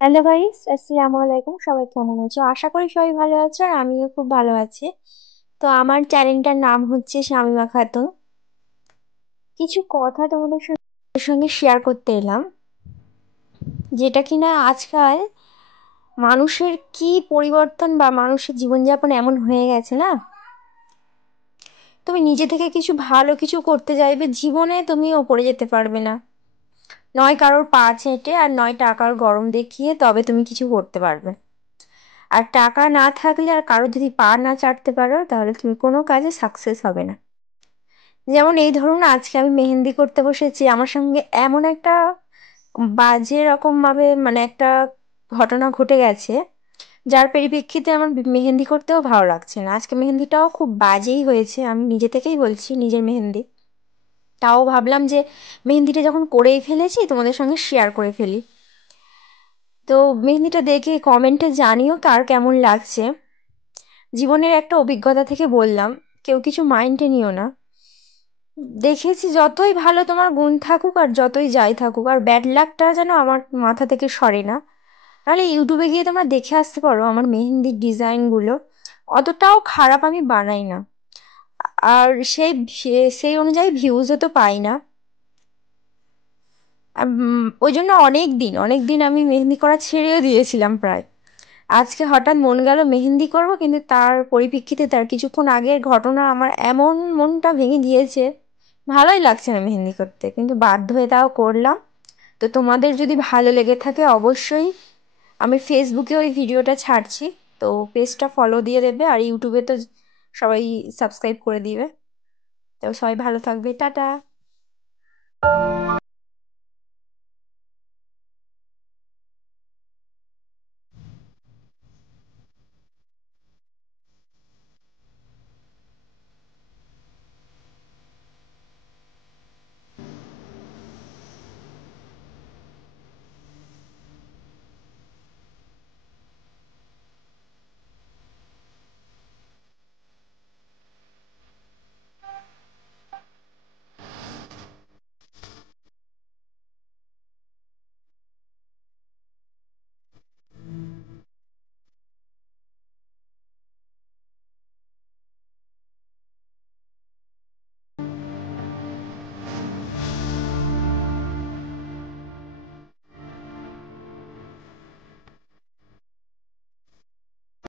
Hello guys, আসসালামু আলাইকুম। সবাই কেমন আছো? আশা করি সবাই ভালো আছো, আর আমিও খুব ভালো আছি। তো আমার চ্যানেলটার নাম হচ্ছে শামিমা খাতুন। কিছু কথা তোমাদের সঙ্গে শেয়ার করতে এলাম, যেটা কিনা আজকাল মানুষের কি পরিবর্তন বা মানুষের জীবনযাপন এমন হয়ে গেছে না, তুমি নিজে থেকে কিছু ভালো কিছু করতে চাইবে জীবনে, তুমি ওপরে যেতে পারবে না। নয় কারোর পা চেটে আর নয় টাকার গরম দেখিয়ে তবে তুমি কিছু করতে পারবে। আর টাকা না থাকলে আর কারো যদি পা না চাটতে পারো, তাহলে তুমি কোনো কাজে সাকসেস হবে না। যেমন এই ধরুন, আজকে আমি মেহেন্দি করতে বসেছি, আমার সঙ্গে এমন একটা বাজে রকম ভাবে মানে একটা ঘটনা ঘটে গেছে, যার পরিপ্রেক্ষিতে আমার মেহেন্দি করতেও ভালো লাগছে না। আজকে মেহেন্দিটাও খুব বাজেই হয়েছে, আমি নিজে থেকেই বলছি, নিজের মেহেন্দি। তাও ভাবলাম যে মেহেন্দিটা যখন করেই ফেলেছি, তোমাদের সঙ্গে শেয়ার করে ফেলি। তো মেহেন্দিটা দেখে কমেন্টে জানিও কার কেমন লাগছে। জীবনের একটা অভিজ্ঞতা থেকে বললাম, কেউ কিছু মাইন্ডে নিও না। দেখেছি যতই ভালো তোমার গুণ থাকুক আর যতই যাই থাকুক, আর ব্যাড লাকটা যেন আমার মাথা থেকে সরে না। তাহলে ইউটিউবে গিয়ে তোমরা দেখে আসতে পারো আমার মেহেন্দির ডিজাইনগুলো, অতটাও খারাপ আমি বানাই না। আর সেই অনুযায়ী ভিউজও তো পাই না। ওই জন্য অনেক দিন আমি মেহেন্দি করা ছেড়েও দিয়েছিলাম প্রায়। আজকে হঠাৎ মন গেল মেহেন্দি করব, কিন্তু তার পরিপ্রেক্ষিতে তার কিছুক্ষণ আগের ঘটনা আমার এমন মনটা ভেঙে দিয়েছে, ভালোই লাগছে না মেহেন্দি করতে, কিন্তু বাধ্য হয়ে তাও করলাম। তো তোমাদের যদি ভালো লেগে থাকে অবশ্যই, আমি ফেসবুকে ওই ভিডিওটা ছাড়ছি, তো পেজটা ফলো দিয়ে দেবে, আর ইউটিউবে তো সবাই সাবস্ক্রাইব করে দিবে। তো সবাই ভালো থাকবে, টাটা।